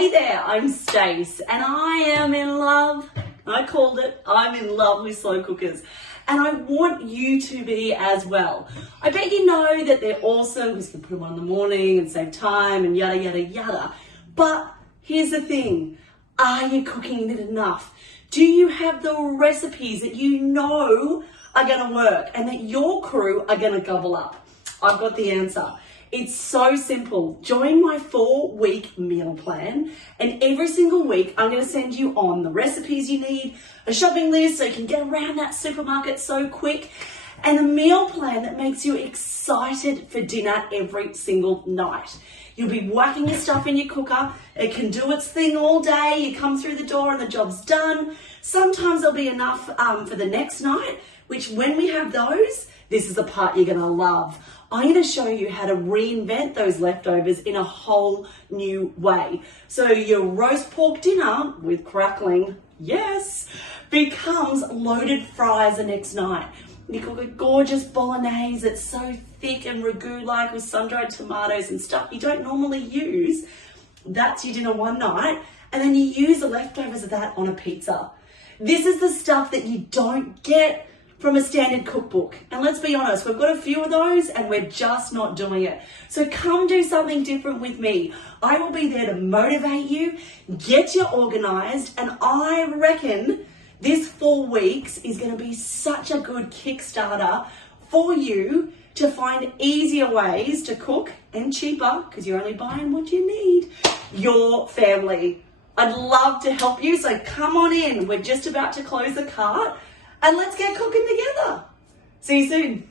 Hey there, I'm Stace and I am in love. I called it. I'm in love with slow cookers. And I want you to be as well. I bet you know that they're awesome because you can put them on in the morning and save time and yada, yada, yada. But here's the thing. Are you cooking it enough? Do you have the recipes that you know are going to work and that your crew are going to gobble up? I've got the answer. It's so simple. Join my 4-week meal plan, and every single week I'm going to send you on the recipes you need, a shopping list so you can get around that supermarket so quick, and a meal plan that makes you excited for dinner every single night. You'll be whacking your stuff in your cooker. It can do its thing all day. You come through the door and the job's done. Sometimes there'll be enough for the next night, which when we have those, this is the part you're going to love. I'm going to show you how to reinvent those leftovers in a whole new way. So your roast pork dinner with crackling, yes, becomes loaded fries the next night. You cook a gorgeous bolognese that's so thick and ragu-like with sun-dried tomatoes and stuff you don't normally use. That's your dinner one night. And then you use the leftovers of that on a pizza. This is the stuff that you don't get from a standard cookbook. And let's be honest, we've got a few of those and we're just not doing it. So come do something different with me. I will be there to motivate you, get you organized, and I reckon this 4 weeks is going to be such a good Kickstarter for you to find easier ways to cook and cheaper, because you're only buying what you need, your family. I'd love to help you, so come on in. We're just about to close the cart and let's get cooking together. See you soon.